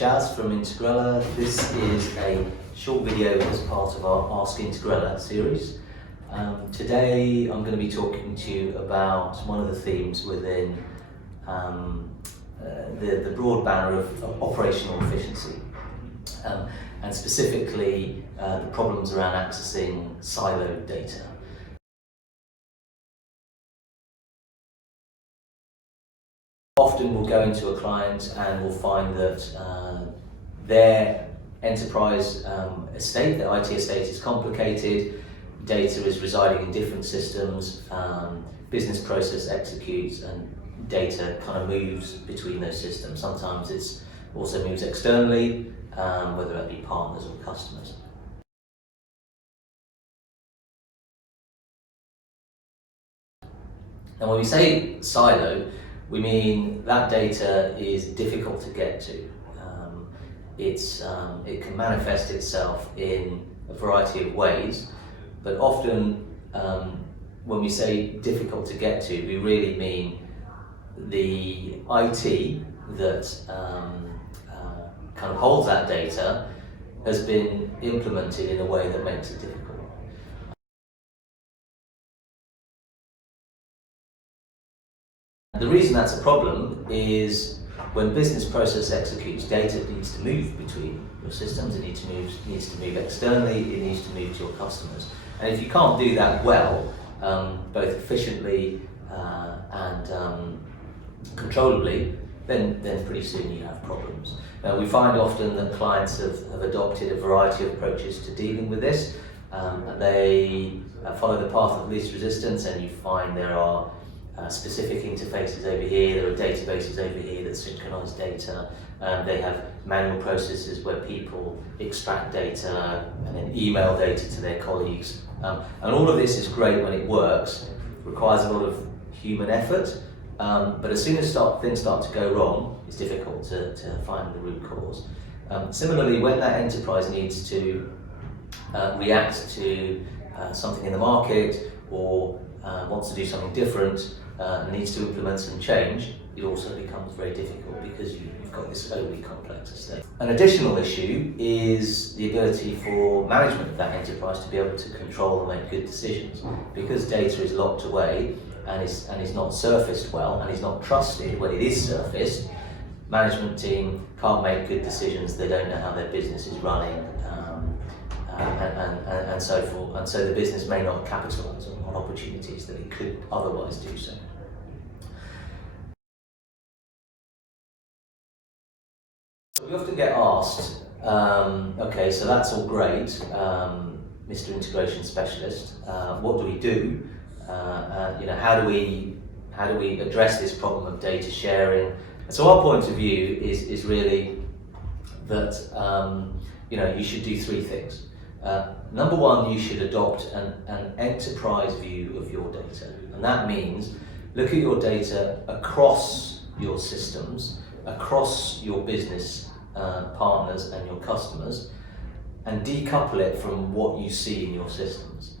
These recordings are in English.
Shaz from Integrella. This is a short video as part of our Ask Integrella series. Today I'm going to be talking to you about one of the themes within the broad banner of operational efficiency, and specifically the problems around accessing siloed data. Often we'll go into a client and we'll find that their enterprise estate, their IT estate is complicated, data is residing in different systems, business process executes and data kind of moves between those systems. Sometimes it also moves externally, whether that be partners or customers. And when we say silo, we mean that data is difficult to get to. It can manifest itself in a variety of ways, but often when we say difficult to get to, we really mean the IT that kind of holds that data has been implemented in a way that makes it difficult. The reason that's a problem is when business process executes, data needs to move between your systems, it needs to move externally, it needs to move to your customers. And if you can't do that well, both efficiently and controllably, then pretty soon you have problems. Now, we find often that clients have adopted a variety of approaches to dealing with this, and they follow the path of least resistance, and you find there are specific interfaces over here, there are databases over here that synchronize data, they have manual processes where people extract data and then email data to their colleagues. And all of this is great when it works, requires a lot of human effort, but as soon as things start to go wrong, it's difficult to find the root cause. Similarly, when that enterprise needs to react to something in the market or wants to do something different, needs to implement some change, it also becomes very difficult because you've got this overly complex estate. An additional issue is the ability for management of that enterprise to be able to control and make good decisions. Because data is locked away and is not surfaced well and is not trusted when it is surfaced, management team can't make good decisions, they don't know how their business is running, and so forth, and so the business may not capitalise on opportunities that it could otherwise do so. We often get asked, okay, so that's all great, Mr. Integration Specialist, what do we do? How do we address this problem of data sharing? And so our point of view is really that you should do three things. Number one, you should adopt an enterprise view of your data, and that means look at your data across your systems, across your business partners and your customers, and decouple it from what you see in your systems.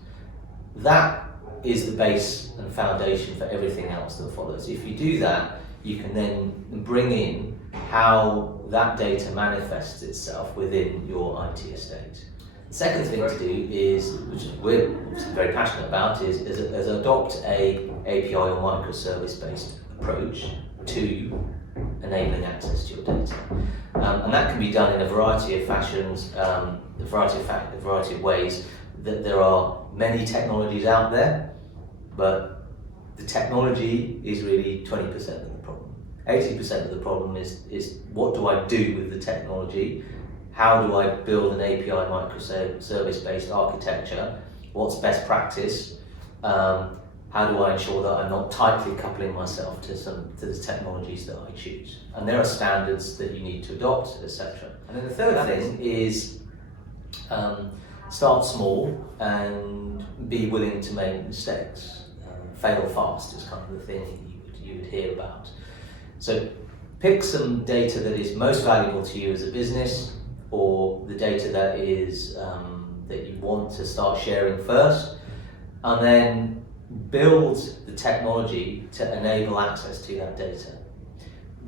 That is the base and foundation for everything else that follows. If you do that, you can then bring in how that data manifests itself within your IT estate. The second thing to do is, which we're very passionate about, is adopt a API or microservice-based approach to enabling access to your data. And that can be done in a variety of fashions, a variety of ways. That there are many technologies out there, but the technology is really 20% of the problem. 80% of the problem is what do I do with the technology? How do I build an API microservice-based architecture? What's best practice? How do I ensure that I'm not tightly coupling myself to the technologies that I choose? And there are standards that you need to adopt, etc. And then the third thing is start small and be willing to make mistakes. Fail fast is kind of the thing you would hear about. So pick some data that is most valuable to you as a business, or the data that is that you want to start sharing first, and then build the technology to enable access to that data.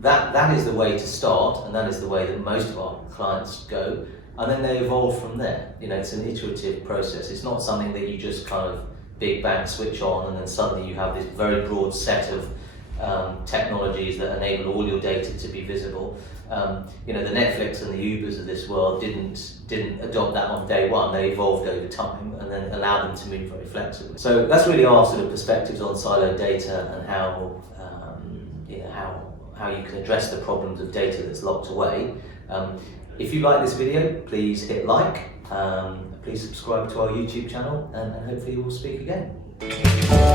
that is the way to start, and that is the way that most of our clients go, and then they evolve from there. You know, it's an iterative process. It's not something that you just kind of big bang switch on and then suddenly you have this very broad set of technologies that enable all your data to be visible. You know, the Netflix and the Ubers of this world didn't adopt that on day one. They evolved over time and then allowed them to move very flexibly. So that's really our sort of perspectives on siloed data and how you know, how you can address the problems of data that's locked away. If you like this video, please hit like, please subscribe to our YouTube channel, and hopefully we'll speak again.